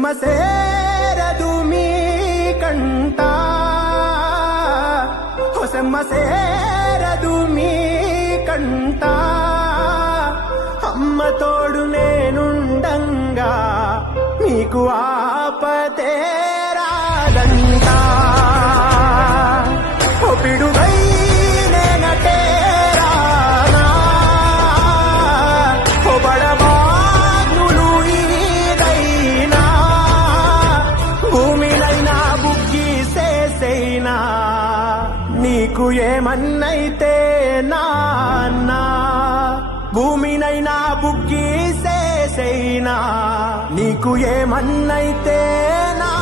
సెమ్మ సేరదు మీ కంట, సెమ్మ సేరదు మీ కంట, అమ్మ తోడు నేనుండంగా మీకు ఆపతే రాదంట. ఓ పిడుగై నేనటేరానా, ఓ బడబాగ్నులు ఈదైనా, భూమినైనా బుగ్గిసేసైనా, నీకు ఏమన్నైతే నాన్నా, భూమినైనా బుగ్గిసేసైనా, నీకు ఏమన్నైతే నా